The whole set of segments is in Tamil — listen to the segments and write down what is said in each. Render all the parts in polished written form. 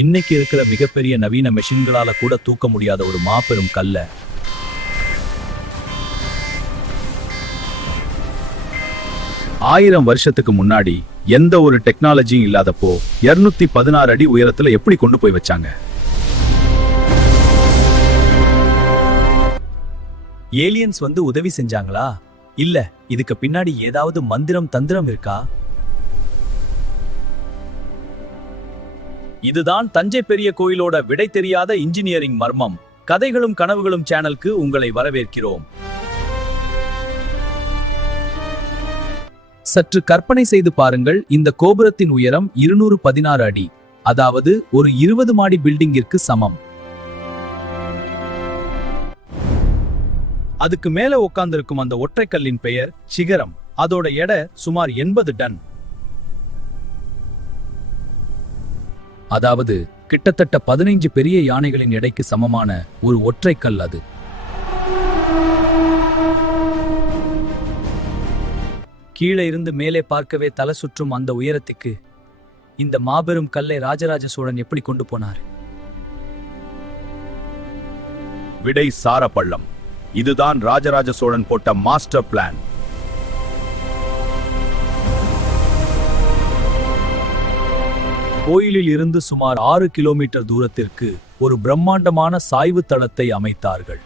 இன்னைக்கு இருக்கிற மிகப்பெரிய நவீன மெஷின்களால கூட தூக்க முடியாத ஒரு மாபெரும் கல்ல 1000 வருஷத்துக்கு முன்னாடி எந்த ஒரு டெக்னாலஜியும் இல்லாதப்போ 216 அடி உயரத்துல எப்படி கொண்டு போய் வச்சாங்க? ஏலியன்ஸ் வந்து உதவி செஞ்சாங்களா? இல்ல, இதுக்கு பின்னாடி ஏதாவது மந்திரம் தந்திரம் இருக்கா? இதுதான் தஞ்சை பெரிய கோயிலோட விடை தெரியாத இன்ஜினியரிங் மர்மம். கதைகளும் கனவுகளும் சேனலுக்கு உங்களை வரவேற்கிறோம். சற்று கற்பனை செய்து பாருங்கள், இந்த கோபுரத்தின் உயரம் 216 அடி, அதாவது ஒரு 20 மாடி பில்டிங்கிற்கு சமம். அதுக்கு மேல உட்கார்ந்திருக்கும் அந்த ஒற்றைக்கல்லின் பெயர் சிகரம். அதோட எடை சுமார் 80 டன். அதாவது கிட்டத்தட்ட 15 பெரிய யானைகளின் எடைக்கு சமமான ஒரு ஒற்றைக்கல் அது. கீழே இருந்து மேலே பார்க்கவே தலை சுற்றும் அந்த உயரத்துக்கு இந்த மாபெரும் கல்லை ராஜராஜ சோழன் எப்படி கொண்டு போனார்? விடை சாரப்பள்ளம். இதுதான் ராஜராஜ சோழன் போட்ட மாஸ்டர் பிளான். கோயிலில் இருந்து சுமார் 6 கிலோமீட்டர் தூரத்திற்கு ஒரு பிரம்மாண்டமான சாய்வு தளத்தை அமைத்தார்கள்.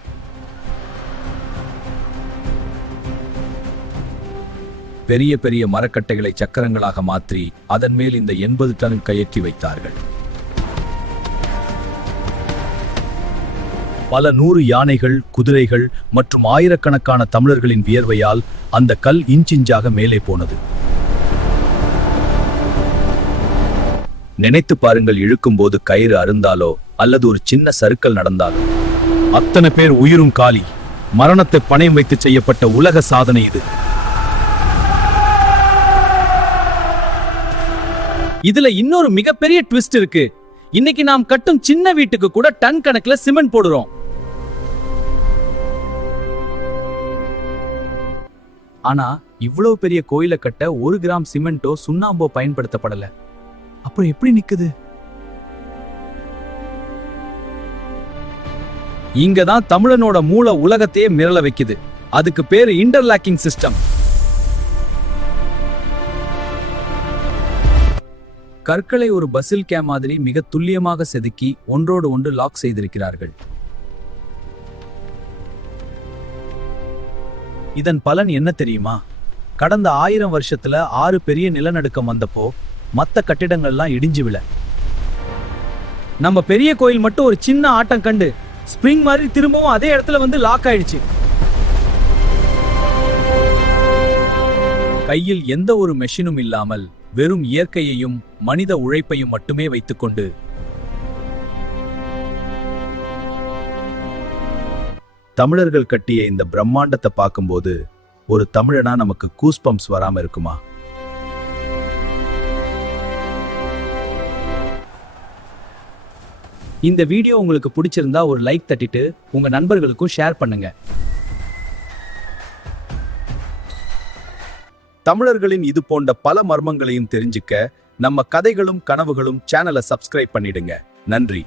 பெரிய பெரிய மரக்கட்டைகளை சக்கரங்களாக மாற்றி அதன் மேல் இந்த 80 டன் கயற்றி வைத்தார்கள். பல 100 யானைகள், குதிரைகள் மற்றும் ஆயிரக்கணக்கான தமிழர்களின் வியர்வையால் அந்த கல் இன்ச்சிஞ்சாக மேலே போனது. நினைத்து பாருங்கள், இழுக்கும் போது கயிறு அருந்தாலோ அல்லது ஒரு சின்ன சறுக்கல் நடந்தாலோ அத்தனை பேர் உயிரும் காலி. மரணத்தை பணயம் வைத்து செய்யப்பட்ட உலக சாதனை இது. இதுல இன்னொரு மிகப்பெரிய ட்விஸ்ட் இருக்கு. இன்னைக்கு நாம் கட்டும் சின்ன வீட்டுக்கு கூட டன் கணக்குல சிமெண்ட் போடுறோம். ஆனா இவ்வளவு பெரிய கோயிலை கட்ட 1 கிராம் சிமெண்டோ சுண்ணாம்போ பயன்படுத்தப்படல. அப்புறம் எப்படி நிக்குது? இங்கதான் தமிழனோட மூல உலகத்தையே மிரள வைக்குது. அதுக்கு பேரு இன்டர்லாக்கிங் சிஸ்டம். கற்களை ஒரு பசில் கேம் மாதிரி மிக துல்லியமாக செதுக்கி ஒன்றோடு ஒன்று லாக் செய்திருக்கிறார்கள். இதன் பலன் என்ன தெரியுமா? கடந்த 1000 வருஷத்துல 6 பெரிய நிலநடுக்கம் வந்தப்போ மத்த கட்டிடங்கள்லாம் இடிஞ்சு விழ நம்ம பெரிய கோயில் மட்டும் ஒரு சின்ன ஆட்டம் கண்டு ஸ்ப்ரிங் மாதிரி திரும்பவும் அதே இடத்துல வந்து லாக் ஆயிடுச்சு. கையில் எந்த ஒரு மெஷினும் இல்லாமல் வெறும் இயற்கையையும் மனித உழைப்பையும் மட்டுமே வைத்துக்கொண்டு தமிழர்கள் கட்டிய இந்த பிரம்மாண்டத்தை பார்க்கும்போது ஒரு தமிழனா நமக்கு கூஸ்பம்ஸ் வராம இருக்குமா? இந்த வீடியோ உங்களுக்கு பிடிச்சிருந்தா ஒரு லைக் தட்டிட்டு உங்க நண்பர்களுக்கும் ஷேர் பண்ணுங்க. தமிழர்களின் இது போன்ற பல மர்மங்களையும் தெரிஞ்சுக்க நம்ம கதைகளும் கனவுகளும் சேனலை சப்ஸ்கிரைப் பண்ணிடுங்க. நன்றி.